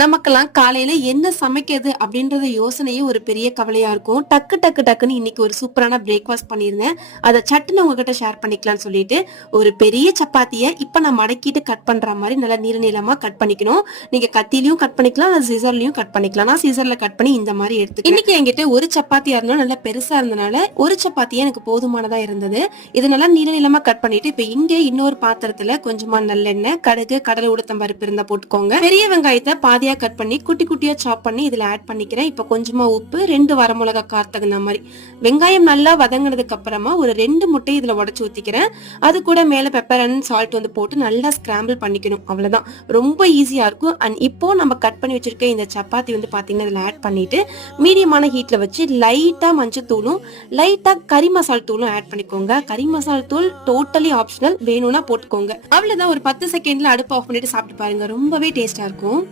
நமக்கெல்லாம் காலையில என்ன சமைக்கிறது அப்படின்றத யோசனையே ஒரு பெரிய கவலையா இருக்கும். டக்கு டக்கு டக்குன்னு இன்னைக்கு ஒரு சூப்பரான பிரேக்ஃபாஸ்ட் பண்ணியிருந்தேன். அத சட்டுன்னு உங்ககிட்ட ஷேர் பண்ணிக்கலாம்னு சொல்லிட்டு, ஒரு பெரிய சப்பாத்திய இப்ப நான் மடக்கிட்டு கட் பண்ற மாரி நல்லா நீள நீளமா கட் பண்ணிக்கணும். நீங்க கத்திலயும் கட் பண்ணிக்கலாம், இல்ல சிசர்லயும் கட் பண்ணிக்கலாம். நான் சிசர்ல கட் பண்ணி இந்த மாரி எடுத்துக்கிறேன். இன்னைக்கு என்கிட்ட ஒரு சப்பாத்தியா இருந்தாலும் நல்லா பெருசா இருந்தனால, ஒரு சப்பாத்தியே எனக்கு போதுமானதா இருந்தது. இத நல்லா நீள நீளமா கட் பண்ணிட்டு, இப்ப இங்க இன்னொரு பாத்திரத்துல கொஞ்சமா நல்லெண்ணெய், கடுகு, கடலை உளுத்தம் பருப்பு இருந்தா போட்டுக்கோங்க. பெரிய வெங்காயத்தை பாதியா கட் பண்ணி குட்டி குட்டியா சாப் பண்ணி இதுல ஆட் பண்ணிக்கிறேன். இப்ப கொஞ்சமா உப்பு, 2 வரமிளகா கார தகுந்த மாதிரி. வெங்காயம் நல்லா வதங்கினதுக்கு அப்புறமா ஒரு 2 முட்டை இதுல உடைச்சு ஊத்திக்கிறேன். அது கூட மேல பெப்பர் அண்ட் சால்ட் வந்து போட்டு நல்லா ஸ்கிராம்பிள் பண்ணிக்கணும். அவ்வளவுதான், ரொம்ப ஈஸியா இருக்கும். அண்ட் இப்போ நம்ம கட் பண்ணி வச்சிருக்க இந்த சப்பாத்தி வந்து பாத்தீங்கன்னா இதுல ஆட் பண்ணிட்டு மீடியமான ஹீட்ல வச்சு லைட்டா மஞ்சள் தூளும் லைட்டா கறி மசால் தூளும் ஆட் பண்ணிக்கோங்க. கறி மசால் தூள் டோட்டலி ஆப்ஷனல், வேணும்னா போட்டுக்கோங்க. அவ்வளவுதான், ஒரு 10 செகண்ட்ல அடுப்பு ஆஃப் பண்ணிட்டு சாப்பிட்டு பாருங்க, ரொம்பவே டேஸ்டா இருக்கும்.